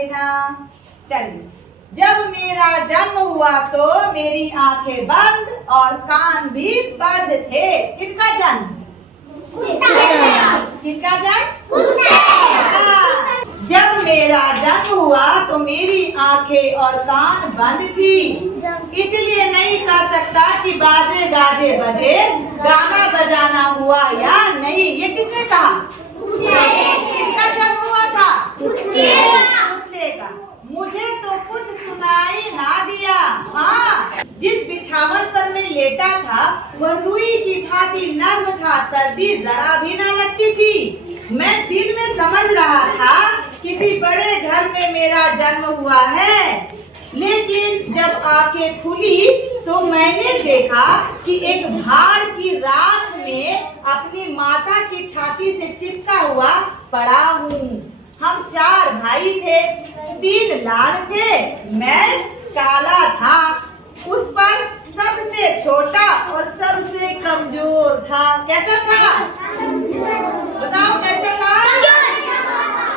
देना। चलिए, जब मेरा जन्म हुआ तो मेरी आंखें बंद और कान भी बंद थे। किसका जन्म? किसका जन्म? जब मेरा जन्म हुआ तो मेरी आंखें और कान बंद थी, इसलिए नहीं कह सकता कि बाजे गाजे बजे, गाना बजाना हुआ या नहीं। ये किसने कहा? किसका जन्म हुआ था? कुत्ते का। मुझे तो कुछ सुनाई ना दिया। हाँ, जिस बिछावन पर मैं लेटा था वह रुई की भांति नर्म था, सर्दी जरा भी न लगती थी। मैं दिल में समझ रहा था किसी बड़े घर में मेरा जन्म हुआ है, लेकिन जब आंखें खुली तो मैंने देखा कि एक भाड़ की राख में अपनी माता की छाती से चिपका हुआ पड़ा हूँ। हम 4 भाई थे, 3 लाल थे, मैं काला था। उस पर सबसे छोटा और सबसे कमजोर था। कैसा था? बताओ कैसा था?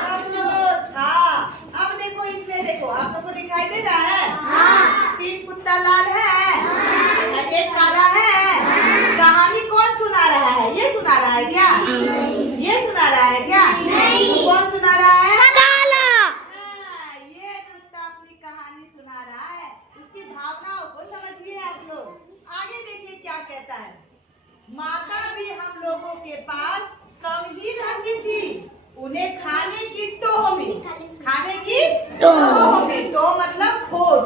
कमजोर था। अब देखो, इसमें देखो, आप लोगों को दिखाई दे रहा है? 3 कुत्ता लाल है और 1 काला है। कहानी कौन सुना रहा है? ये सुना रहा है क्या? ये सुना रहा है क्या? कौन सुना रहा है? काला। ये कुत्ता अपनी कहानी सुना रहा है। उसकी भावनाओं को समझिए आप लोग। आगे देखिए क्या कहता है। माता भी हम लोगों के पास कम ही रहती थी। उन्हें खाने की टोह में, खाने की टोह में, टोह मतलब खोज।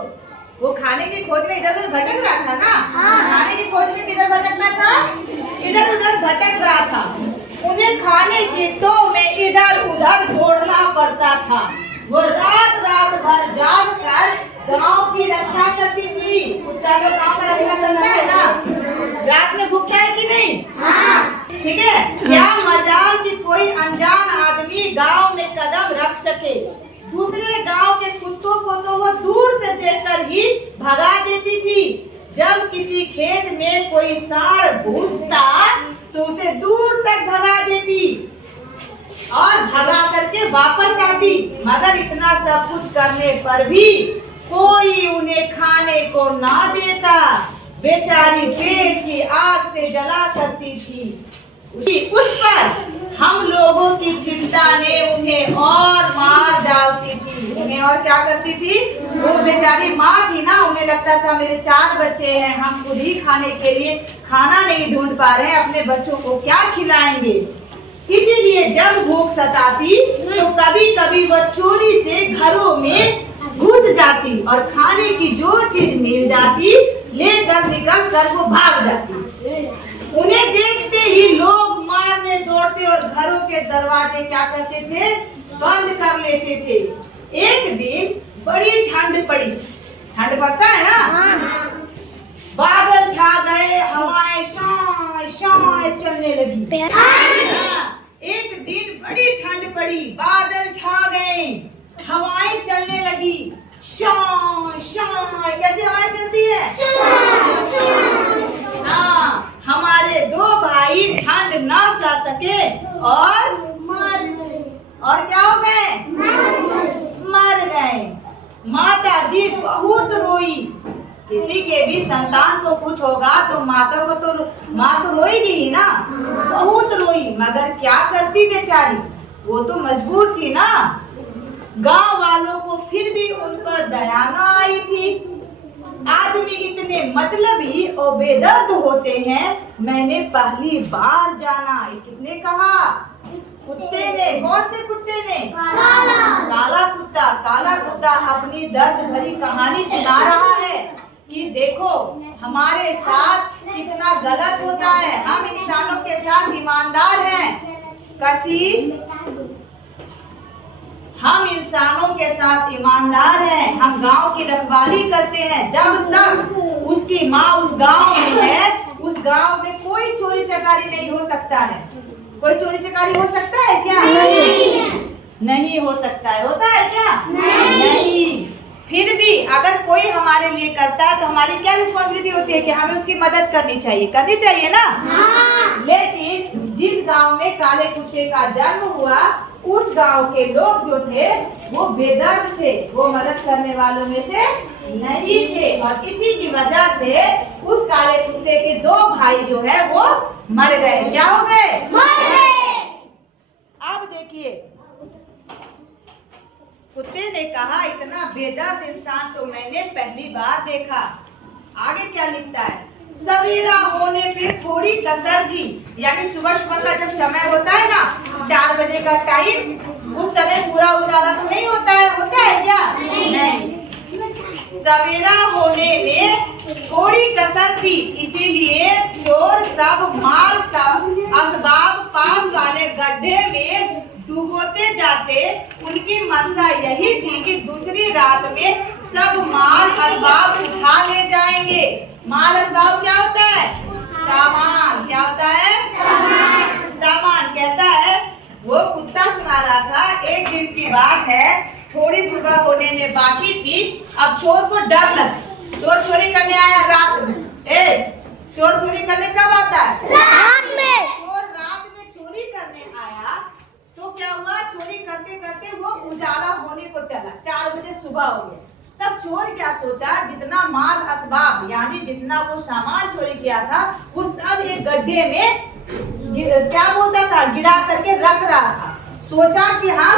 वो खाने की खोज में इधर उधर भटक रहा था ना। खाने की खोज में किधर भटकता था? इधर उधर भटक रहा था। उन्हें खाने की टोह में इधर उधर दौड़ना पड़ता था। वो रात रात भर जाग कर गाँव की रक्षा करती थी। कुत्ता लोग गाँव का रक्षा करता है ना, रात में भूखता है कि नहीं? ठीक है। क्या मजाल कि कोई अनजान आदमी गांव में कदम रख सके। दूसरे गांव के कुत्तों को तो वो दूर से देखकर ही भगा देती थी। जब किसी खेत में कोई सांड घुसता तो उसे दूर तक भगा देती और भगा करके वापस आती। मगर इतना सब कुछ करने पर भी कोई उन्हें खाने को ना देता। बेचारी पेट की आग से जला करती थी। उस पर हम लोगों की चिंता ने उन्हें और मार डालती थी। उन्हें और क्या करती थी? वो बेचारी माँ थी ना, उन्हें लगता था मेरे 4 बच्चे हैं, हम खुद ही खाने के लिए खाना नहीं ढूंढ पा रहे हैं, अपने बच्चों को क्या खिलाएंगे। इसीलिए जब भूख सताती तो कभी कभी वो चोरी से घरों में घुस जाती और खाने की जो चीज मिल जाती लेकर निकल कर वो भाग जाती। उन्हें देखते ही लोग मारने दौड़ते और घरों के दरवाजे क्या करते थे? बंद कर लेते थे। एक दिन बड़ी ठंड पड़ी। ठंड पड़ता है ना? बादल छा गए, हवाएं शाय शाय चलने लगी। एक दिन बड़ी ठंड पड़ी, बादल छा गए, हवाएं चलने लगी। शाय शाय। कैसे हवाएं चलती है? हाँ, हमारे 2 भाई ठंड ना सह सके और क्या हो गए? मर गए। माता जी बहुत रोई। किसी के भी संतान को कुछ होगा तो माँ तो रोएगी ही ना। बहुत रोई, मगर क्या करती बेचारी, वो तो मजबूर थी ना। गांव वालों को फिर भी उन पर दया न आई थी। आदमी इतने मतलबी और बेदर्द होते हैं, मैंने पहली बार जाना। ये किसने कहा? कुत्ते ने। कौन से कुत्ते ने? काला कुत्ता। काला कुत्ता अपनी दर्द भरी कहानी सुना रहा है कि देखो हमारे साथ कितना गलत होता है। हम इंसानों के साथ ईमानदार हैं। कशिश, हम इंसानों के साथ ईमानदार हैं। हम गांव की रखवाली करते हैं। जब तक उसकी माँ उस गांव में है, उस गांव में कोई चोरी चकारी नहीं हो सकता है। कोई चोरी चकारी हो सकता है क्या? नहीं हो सकता है। होता है क्या? नहीं। फिर भी अगर कोई हमारे लिए करता है तो हमारी क्या रिस्पॉन्सिबिलिटी होती है कि हमें उसकी मदद करनी चाहिए। करनी चाहिए ना। लेकिन जिस गांव में काले कुत्ते कुत्ते का जन्म हुआ, उस गांव के लोग जो थे वो बेदर्द थे, वो मदद करने वालों में से नहीं थे, और इसी की वजह से उस काले कुत्ते के 2 भाई जो है वो मर गए। क्या हो गए? मर गए। अब देखिए, कुत्ते ने कहा इतना बेदर्द इंसान तो मैंने पहली बार देखा। आगे क्या लिखता है? सवेरा होने पे थोड़ी कसर थी, यानी सुबह सुबह का जब समय होता है ना, 4 बजे का टाइम, उस समय पूरा उजाला तो नहीं होता है क्या? नहीं। सवेरा होने में थोड़ी कसर थी, इसीलिए चोर सब माल सब असबाब पास वाले गड्ढे में डूबोते जाते। उनकी मंशा यही थी कि दूसरी रात में सब माल असबाब उठा ले जाएंगे। माल असबाब क्या होता है? सामान। क्या होता है? सामान। कहता है वो कुत्ता सुना रहा था, एक दिन की बात है, थोड़ी सुबह होने में बाकी थी। अब चोर को डर लगा, चोर चोरी करने आया रात में। चोर चोरी करने कब आता है? रात में। चोर रात में चोरी करने आया तो क्या हुआ? चोरी करते करते वो उजाला होने को चला, 4 बजे सुबह हो गया। तब चोर क्या सोचा, जितना माल असबाब यानी जितना वो सामान चोरी किया था वो सब एक गड्ढे में क्या बोलता था, गिरा करके रख रहा था। सोचा कि हम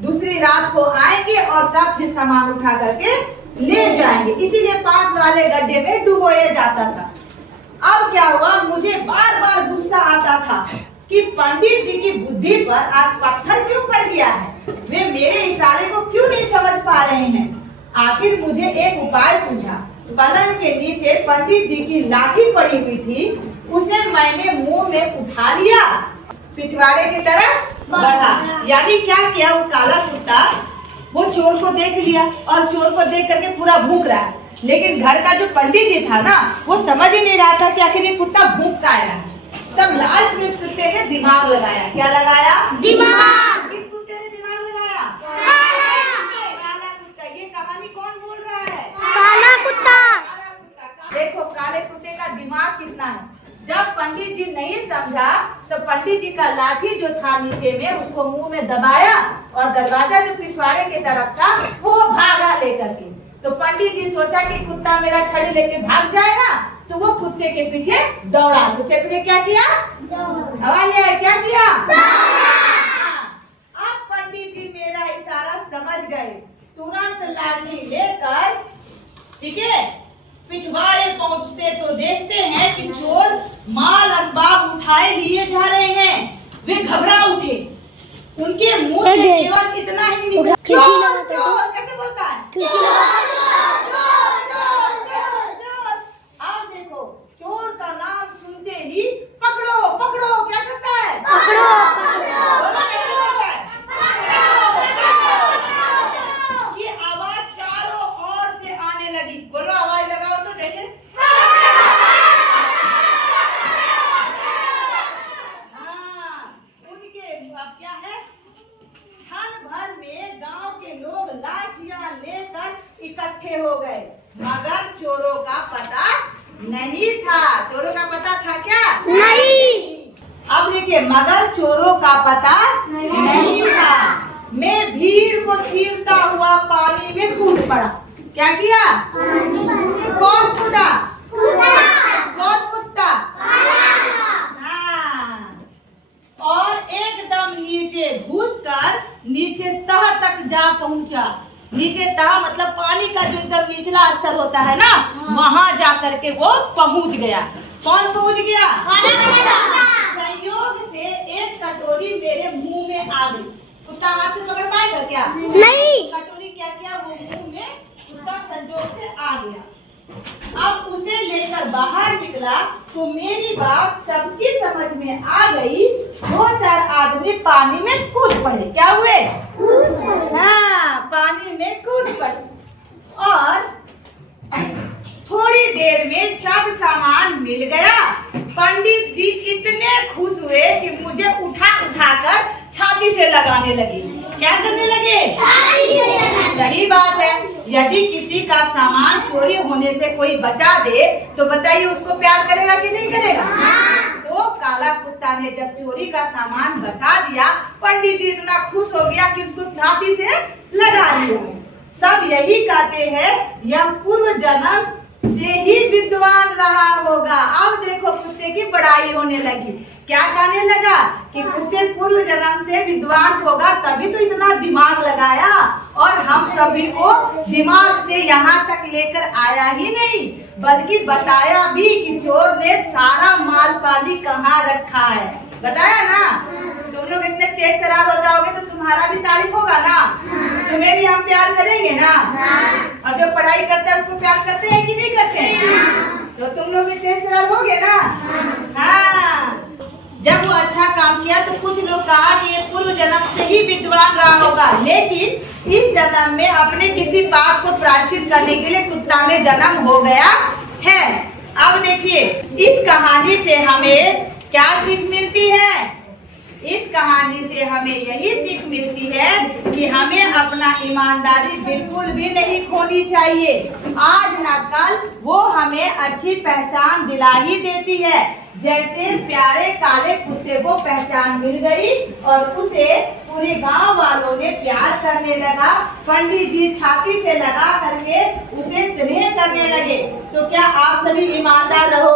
दूसरी रात को आएंगे और सब फिर सामान उठा करके ले जाएंगे, इसीलिए पास वाले गड्ढे में डुबोया जाता था। अब क्या हुआ, मुझे बार बार गुस्सा आता था कि पंडित जी की बुद्धि पर आज पत्थर क्यों पड़ गया है, वे मेरे इशारे को क्यों नहीं समझ पा रहे हैं। आखिर मुझे एक उपाय सूझा। पलंग के नीचे पंडित जी की लाठी पड़ी हुई थी, उसे मैंने मुंह में उठा लिया, पिछवाड़े की तरफ बढ़ा। यानी क्या किया, वो काला कुत्ता वो चोर को देख लिया और चोर को देख करके पूरा भूख रहा है, लेकिन घर का जो पंडित जी था ना वो समझ ही नहीं रहा था कि आखिर ये कुत्ता भूख का आया है। तब लास्ट में उस कुत्ते ने दिमाग लगाया। क्या लगाया? दिमाग। किस कुत्ते ने दिमाग लगाया? काला कुत्ता। ये कहानी कौन बोल रहा है? काला कुत्ता। देखो काले कुत्ते का दिमाग कितना है। जब पंडित जी नहीं समझा तो पंडित जी का लाठी जो था नीचे में उसको मुंह में दबाया और दरवाजा जो पिछवाड़े की तरफ था वो भागा लेकर के। तो पंडित जी सोचा कि कुत्ता मेरा छड़ी लेके भाग जाएगा, तो वो कुत्ते के पीछे दौड़ा। कुत्ते पीछे क्या किया? आवाज आया? क्या किया? अब पंडित जी मेरा इशारा समझ गए, तुरंत लाठी लेकर, ठीक है, पिछवाड़े पहुंचते तो देखते हैं कि चोर माल असबाब उठाए लिए जा रहे हैं। वे घबरा उठे, उनके मुंह से केवल इतना ही निकला, चोर चोर। कैसे बोलता है? अब देखो चोर का नाम सुनते ही पकड़ो पकड़ो, क्या करता है? पकड़ो। बोलो कैसे बोलता है? ये आवाज चारों ओर से आने लगी। बोलो आवाज लगाओ तो देखें। उनके अब क्या है, क्षण भर में गांव के लोग लाठियां लेकर इकट्ठे हो गए, मगर चोरों का पता नहीं था। चोरों का पता था क्या? नहीं। अब देखिए, मगर चोरों का पता नहीं था। मैं भीड़ को चीरता हुआ पानी में कूद पड़ा। क्या किया? कौन कूदा? कौन कुत्ता? हाँ। और एकदम नीचे घुसकर नीचे तह तक जा पहुंचा। नीचे तह मतलब पानी का जो एकदम निचला स्तर होता है ना, वहां जा करके वो पहुंच गया। कौन पहुंच गया? संयोग से एक कटोरी मेरे मुंह में आ गई। कुत्ता हाथ से पकड़ पाएगा क्या? नहीं। कटोरी क्या किया, वो मुंह में उसका संयोग से आ गया। अब उसे लेकर बाहर निकला तो मेरी बात सबकी समझ में आ गई। 2-4 आदमी पानी में कूद पड़े। क्या हुए? हाँ, पानी में कूद पड़े और थोड़ी देर में सब सामान मिल गया। पंडित जी इतने खुश हुए कि मुझे उठा उठाकर छाती से लगाने लगे। क्या करने लगे? सही बात है, यदि किसी का सामान चोरी होने से कोई बचा दे तो बताइए उसको प्यार करेगा कि नहीं करेगा? तो काला कुत्ता ने जब चोरी का सामान बचा दिया, पंडित जी इतना खुश हो गया कि उसको छाती से लगा लिया। सब यही कहते हैं यह पूर्व जन्म से ही विद्वान रहा होगा। अब देखो कुत्ते की बड़ाई होने लगी, क्या कहने लगा कि कुत्ते पूर्व जन्म से विद्वान होगा, तभी तो इतना दिमाग लगाया और हम सभी को दिमाग से यहाँ तक लेकर आया ही नहीं, बल्कि बताया भी कि चोर ने सारा माल पानी कहाँ रखा है। बताया ना। तुम लोग इतने तेज तरार हो जाओगे तो तुम्हारा भी तारीफ होगा ना, तुम्हें भी हम प्यार करेंगे ना। और जो पढ़ाई करता है उसको प्यार करते हैं कि नहीं करते हैं? तो तुम लोग भी तेज तरार होगे ना। हाँ, जब वो अच्छा काम किया तो कुछ लोग कहा कि ये पूर्व जन्म से ही विद्वान रहा होगा, लेकिन इस जन्म में अपने किसी पाप को प्रायश्चित करने के लिए कुत्ता में जन्म हो गया है। अब देखिए इस कहानी से हमें क्या सीख मिलती है? इस कहानी से हमें यही सीख मिलती है कि हमें अपना ईमानदारी बिल्कुल भी नहीं खोनी चाहिए। आज ना कल वो हमें अच्छी पहचान दिला ही देती है। जैसे प्यारे काले कुत्ते को पहचान मिल गई और उसे पूरे गांव वालों ने प्यार करने लगा, पंडित जी छाती से लगा करके उसे स्नेह करने लगे। तो क्या आप सभी ईमानदार रहो?